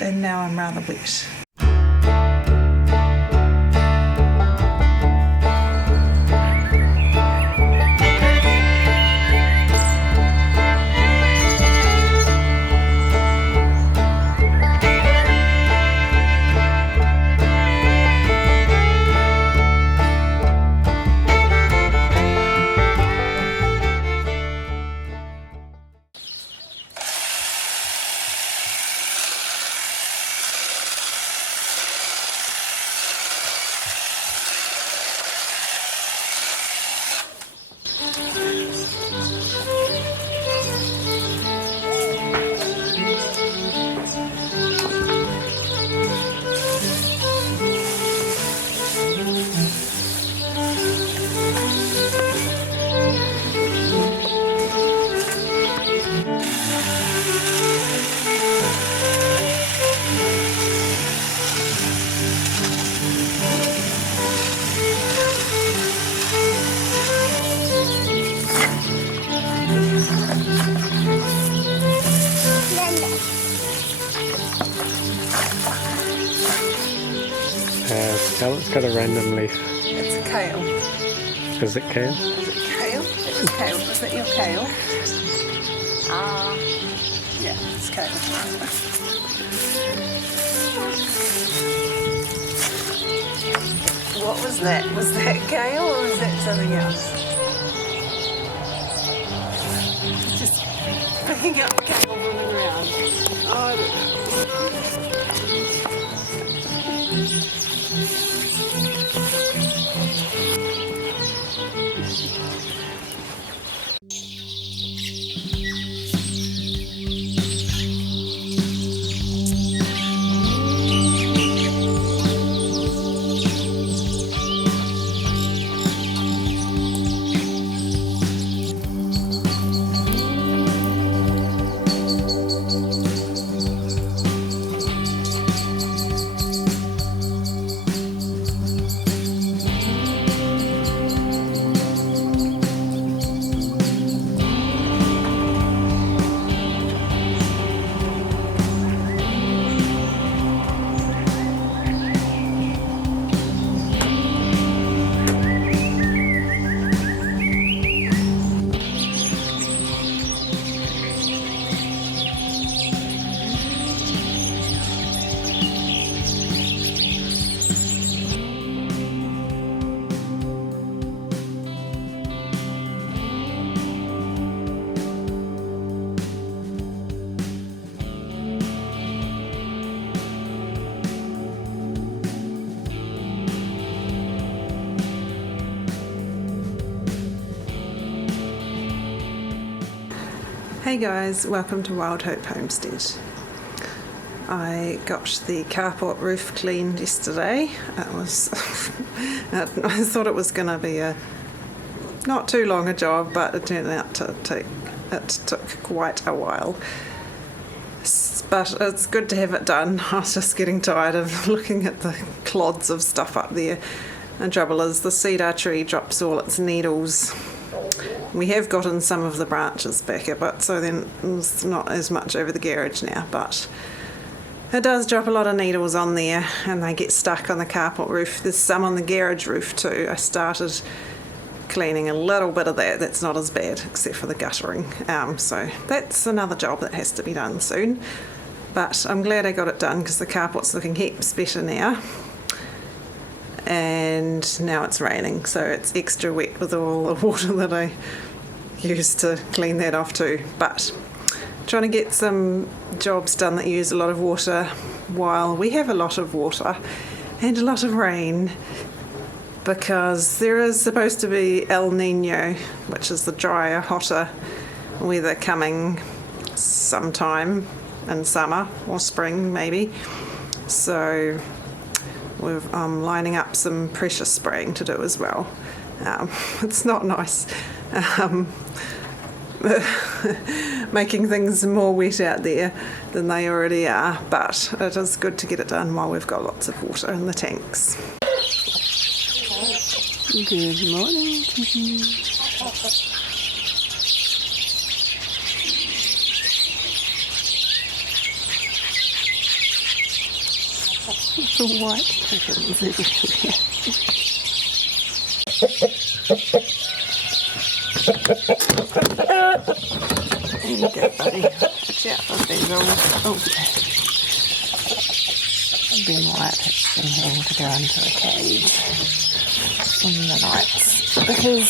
and now I'm rather wet. It's got a random leaf. It's a kale. Is it kale? Is it kale? It's kale. Is that your kale? Yeah, it's kale. What was that? Was that kale or was that something else? Just picking up kale running around. Oh, I don't know. Hey guys, welcome to Wild Hope Homestead. I got the carport roof cleaned yesterday. It was I thought it was going to be a not too long a job, but it turned out to took quite a while. But it's good to have it done. I was just getting tired of looking at the clods of stuff up there. The trouble is the cedar tree drops all its needles. We have gotten some of the branches back a bit, so then there's not as much over the garage now, but it does drop a lot of needles on there and they get stuck on the carport roof. There's some on the garage roof too. I started cleaning a little bit of that. That's not as bad except for the guttering. So that's another job that has to be done soon. But I'm glad I got it done because the carport's looking heaps better now. And now it's raining, so it's extra wet with all the water that I used to clean that off too. But trying to get some jobs done that use a lot of water while we have a lot of water and a lot of rain, because there is supposed to be El Nino, which is the drier, hotter weather coming sometime in summer or spring maybe. So I'm lining up some pressure spraying to do as well. It's not nice making things more wet out there than they already are, but it is good to get it done while we've got lots of water in the tanks. Good morning, Kiki. Little white chickens everywhere. There you go, buddy. Watch out for these old... Oh, Ben White has been having to go into a cage in the nights because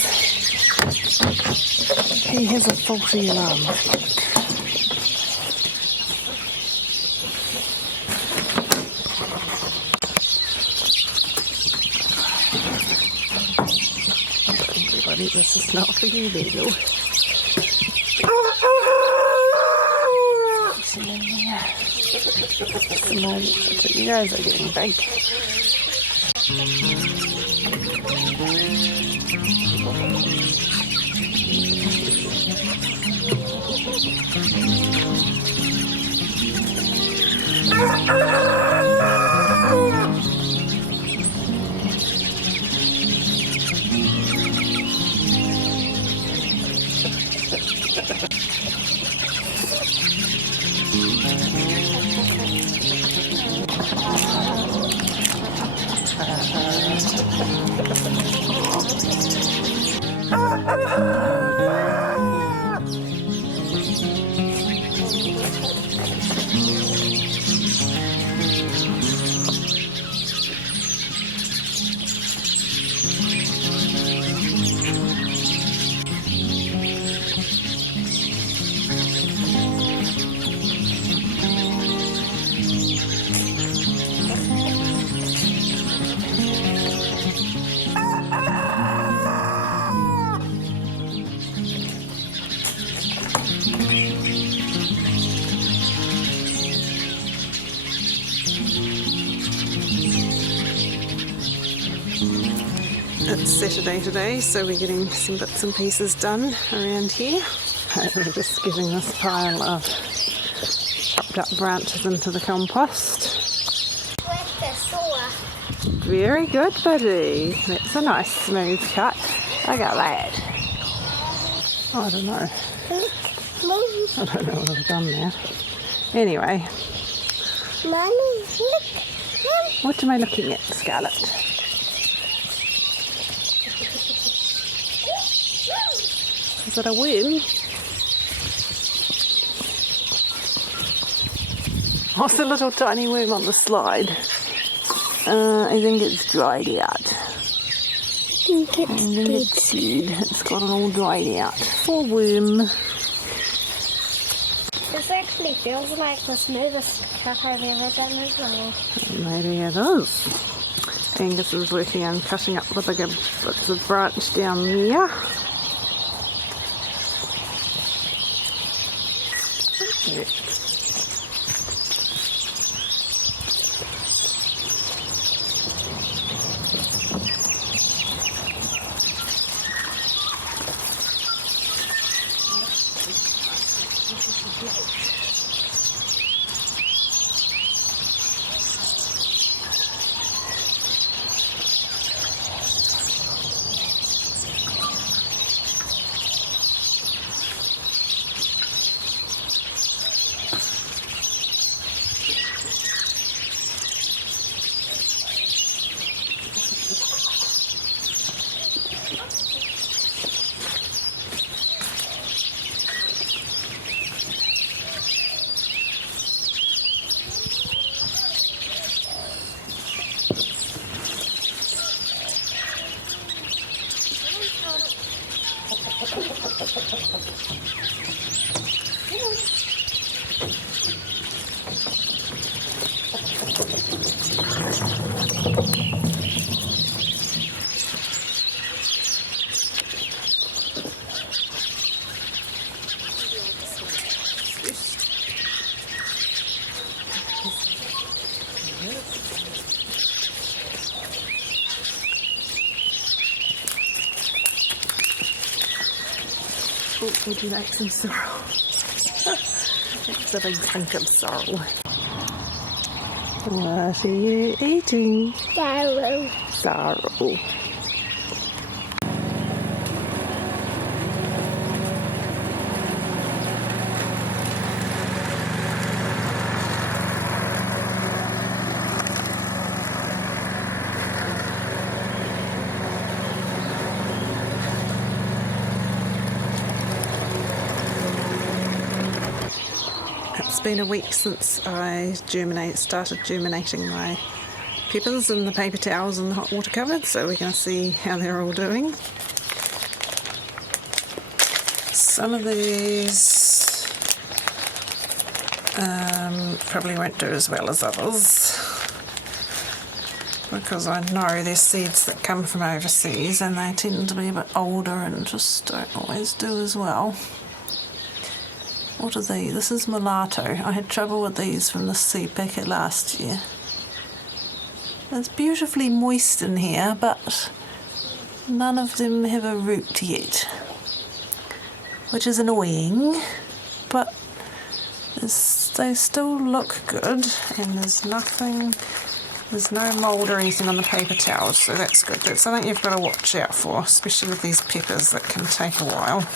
he has a faulty alarm clock. Everybody, this is not for you, Beagle. You guys are getting big. It's Saturday today, so we're getting some bits and pieces done around here. We're just getting this pile of chopped up branches into the compost. With the saw. Very good, buddy. That's a nice smooth cut. Look at that. I don't know. I don't know what I've done there. Anyway. Mommy, look. What am I looking at, Scarlett? Is it a worm? Oh, it's a little tiny worm on the slide. I think it's dried out. I think it's dead. It's gotten all dried out. Poor worm. This actually feels like the smoothest cut I've ever done as well. Maybe it is. Angus is working on cutting up the bigger bits of branch down there. Oh, would you like some sorrel? It's a big chunk of sorrel. What are you eating? Sorrow. Sorrel. it's been a week since I started germinating my peppers in the paper towels and the hot water cupboard, so we're going to see how they're all doing. Some of these probably won't do as well as others, because I know there's seeds that come from overseas and they tend to be a bit older and just don't always do as well. What are these? This is mulatto. I had trouble with these from the seed packet last year. It's beautifully moist in here, but none of them have a root yet, which is annoying, but they still look good, and there's no mould or anything on the paper towels, so that's good. That's something you've got to watch out for, especially with these peppers that can take a while.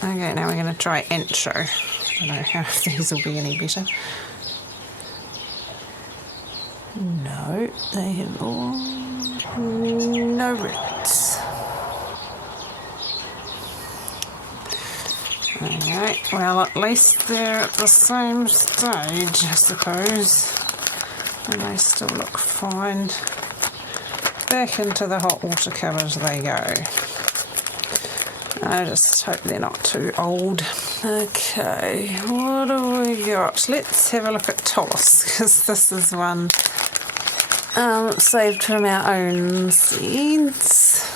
Okay, now we're going to try ancho. I don't know how these will be any better. No, they have all no roots. Okay, well, at least they're at the same stage, I suppose. And they still look fine. Back into the hot water cupboard they go. I just hope they're not too old. Okay, what have we got? Let's have a look at Tolos, because this is one saved from our own seeds.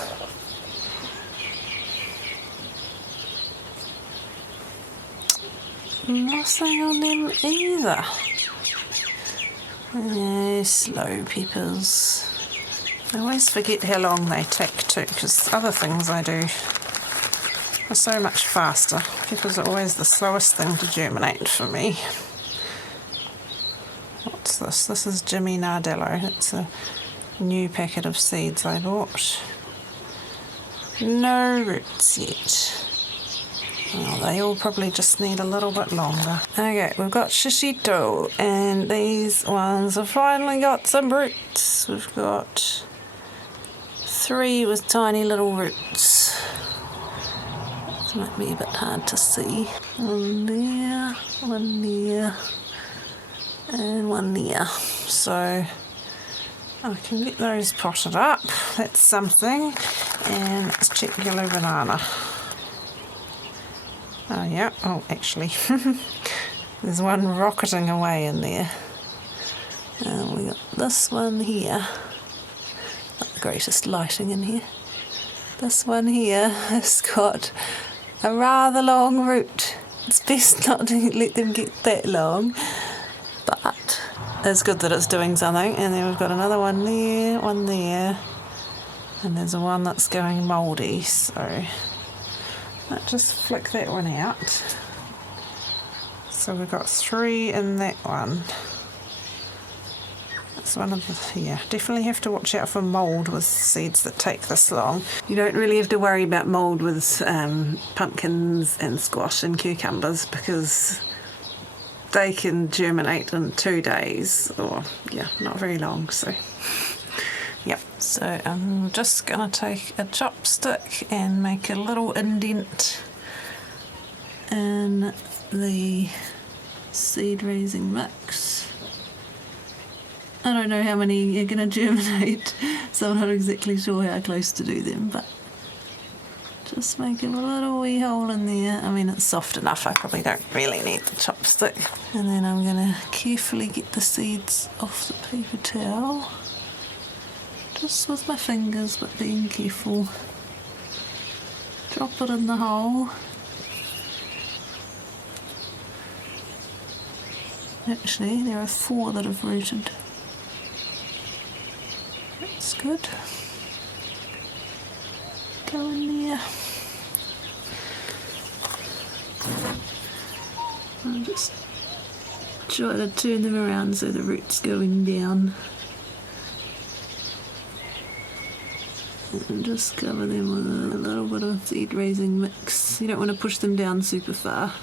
Nothing on them either. Slow peppers. I always forget how long they take too, because other things I do are so much faster. Peppers are always the slowest thing to germinate for me. What's this? This is Jimmy Nardello. It's a new packet of seeds I bought. No roots yet. Oh, they all probably just need a little bit longer. Okay, we've got Shishito, and these ones have finally got some roots. We've got 3 with tiny little roots. This might be a bit hard to see. One there, and one there. So I can get those potted up. That's something. And let's check yellow banana. Oh yeah, oh actually, there's one rocketing away in there. And we got this one here. Not the greatest lighting in here. This one here has got a rather long root. It's best not to let them get that long, but it's good that it's doing something. And then we've got another one there, and there's one that's going mouldy, so let's just flick that one out. So we've got 3 in that one. That's one of the, yeah, definitely have to watch out for mould with seeds that take this long. You don't really have to worry about mould with pumpkins and squash and cucumbers, because they can germinate in 2 days, or yeah, not very long, so yep. So I'm just going to take a chopstick and make a little indent in the seed raising mix. I don't know how many are going to germinate, so I'm not exactly sure how close to do them, but just make a little wee hole in there. I mean, it's soft enough, I probably don't really need the chopstick. And then I'm going to carefully get the seeds off the paper towel. Just with my fingers, but being careful. Drop it in the hole. Actually, there are 4 that have rooted. That's good. Go in there. I'll just try to turn them around so the root's going down. And just cover them with a little bit of seed raising mix. You don't want to push them down super far.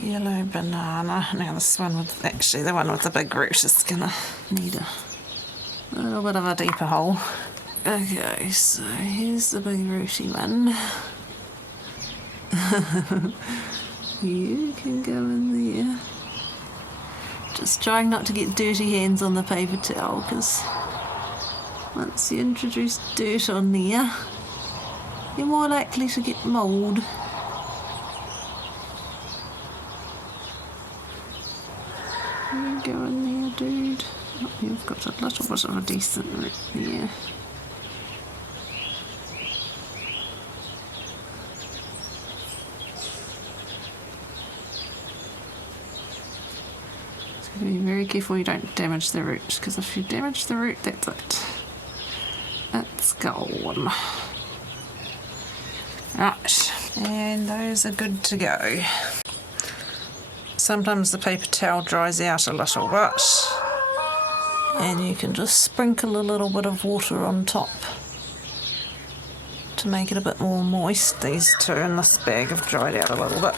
Yellow banana. Now this one with, actually the one with the big root is gonna need a little bit of a deeper hole. Okay, so here's the big rooty one. You can go in there. Just trying not to get dirty hands on the paper towel, because once you introduce dirt on there, you're more likely to get mould. You go in there, dude. Oh, you've got a little bit of a decent root there. Be very careful you don't damage the root, because if you damage the root, that's it. It's gone. Right, and those are good to go. Sometimes the paper towel dries out a little bit, and you can just sprinkle a little bit of water on top to make it a bit more moist. These two in this bag have dried out a little bit.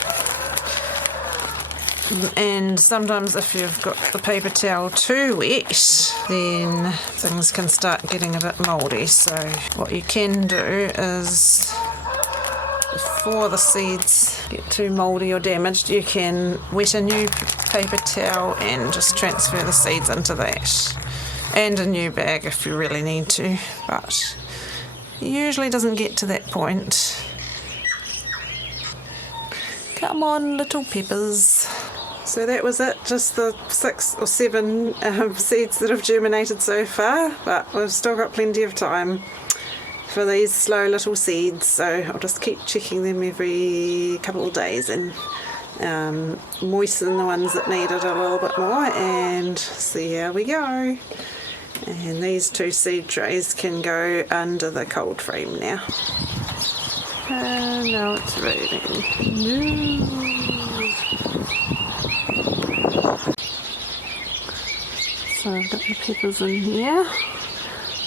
And sometimes if you've got the paper towel too wet, then things can start getting a bit mouldy. So what you can do is, before the seeds get too mouldy or damaged, you can wet a new paper towel and just transfer the seeds into that. And a new bag if you really need to, but it usually doesn't get to that point. Come on, little peppers. So that was it, just the 6 or 7 seeds that have germinated so far, but we've still got plenty of time for these slow little seeds, so I'll just keep checking them every couple of days and moisten the ones that need it a little bit more and see how we go. And these 2 seed trays can go under the cold frame now. And now it's raining. So I've got the peppers in here,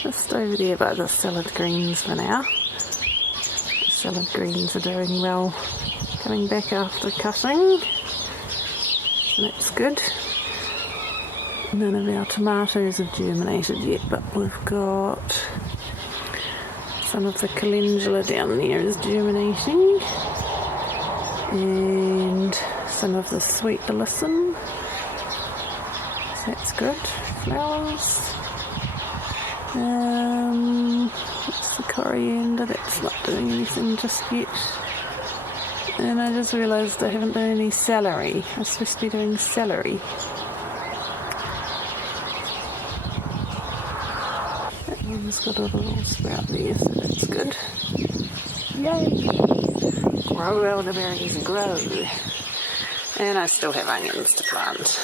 just over there by the salad greens for now. The salad greens are doing well, coming back after cutting, so that's good. None of our tomatoes have germinated yet, but we've got some of the calendula down there is germinating, and some of the sweet alyssum, so that's good. Flowers. What's the coriander? That's not doing anything just yet. And I just realised I haven't done any celery. I was supposed to be doing celery. That one's got a little sprout there, so that's good. Yay! Grow, elderberries, grow. And I still have onions to plant.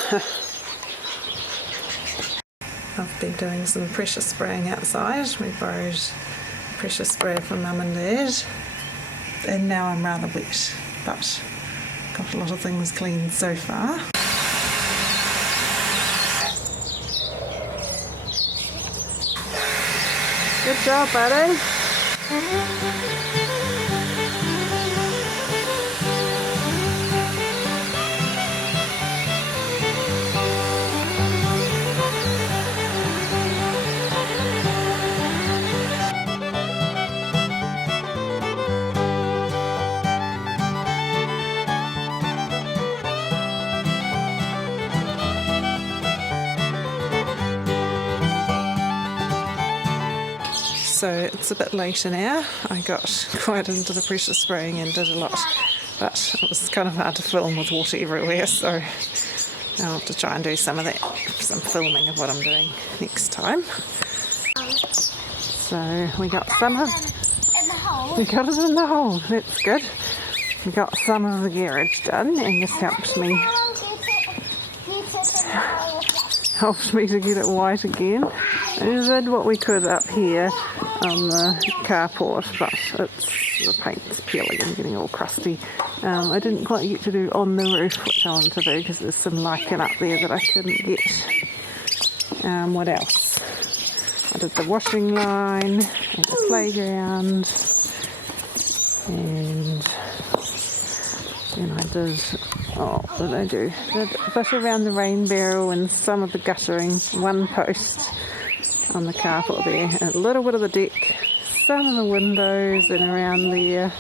I've been doing some pressure spraying outside. We borrowed a pressure sprayer from Mum and Dad, and now I'm rather wet, but got a lot of things cleaned so far. Good job, buddy. So it's a bit later now. I got quite into the pressure spraying and did a lot, but it was kind of hard to film with water everywhere, so I'll have to try and do some of that, some filming of what I'm doing next time. So we got some of... In the hole? We got it in the hole, that's good. We got some of the garage done, and this helped me to get it white again. And we did what we could up here on the carport, but the paint's peeling and getting all crusty. I didn't quite get to do on the roof, which I wanted to do, because there's some lichen up there that I couldn't get. What else? I did the washing line and the playground, and then I did, what did I do? I did a bit around the rain barrel and some of the guttering, one post on the carpet there, and a little bit of the deck, some of the windows and around there,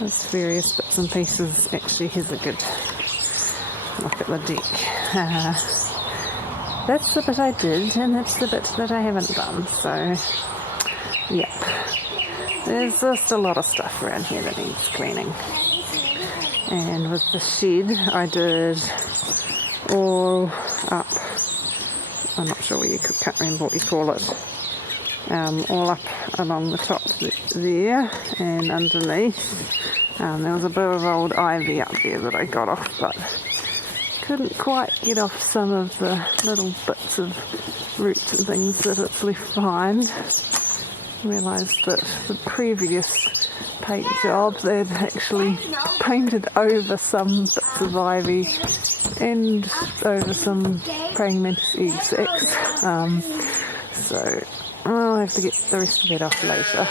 There's various bits and pieces. Actually, here's a good look at the deck. That's the bit I did, and that's the bit that I haven't done. So, yep. There's just a lot of stuff around here that needs cleaning. And with the shed, I did all up. I'm not sure can't remember what you call it. All up along the top there and underneath. There was a bit of old ivy up there that I got off, but couldn't quite get off some of the little bits of roots and things that it's left behind. Realised that the previous paint job they'd actually painted over some bits of ivy and over some praying mantis egg sacs. So I'll have to get the rest of it off later.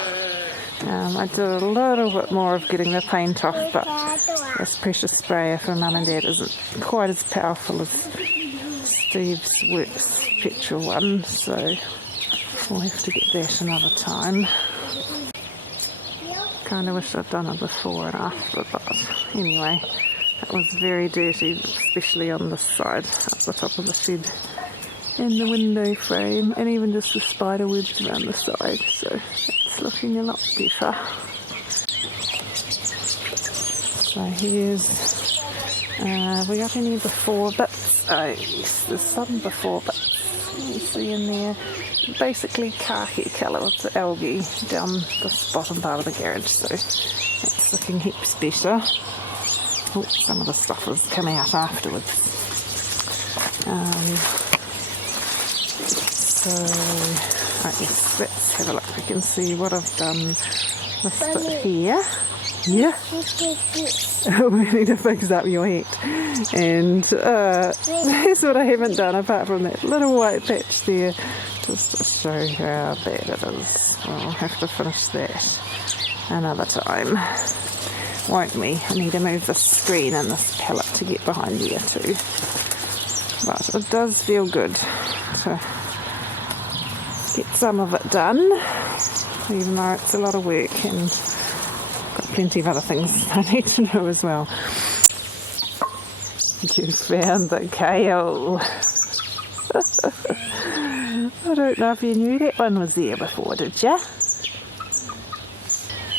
I did a little bit more of getting the paint off, but this pressure sprayer from Mum and Dad isn't quite as powerful as Steve's Works petrol one, so we'll have to get that another time. Kind of wish I'd done it before and after, but anyway, it was very dirty, especially on this side, up the top of the shed, and the window frame, and even just the spider webs around the side, so it's looking a lot better. So here's, have we got any before bits? Oh yes, there's some before bits. You see in there, basically khaki colour with the algae down this bottom part of the garage, so that's looking heaps better. Oh, some of the stuff has come out afterwards. So, yes, let's have a look. We can see what I've done this bit here. Yeah. We need to fix up your head. And that's what I haven't done apart from that little white patch there, just to show how bad it is. I'll have to finish that another time, won't we? I need to move the screen and this palette to get behind here too. But it does feel good to get some of it done, even though it's a lot of work and got plenty of other things I need to do as well. You found the kale. I don't know if you knew that one was there before, did ya?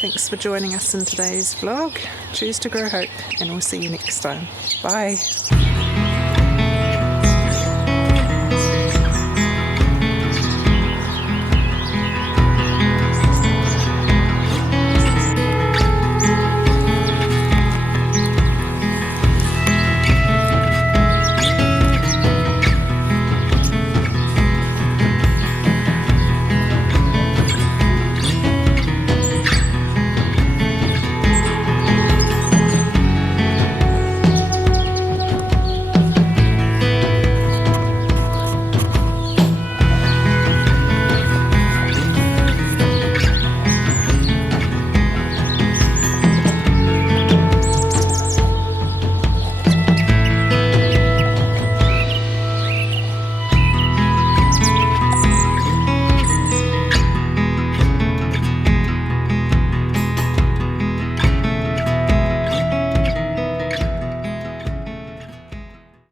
Thanks for joining us in today's vlog. Choose to grow hope, and we'll see you next time. Bye.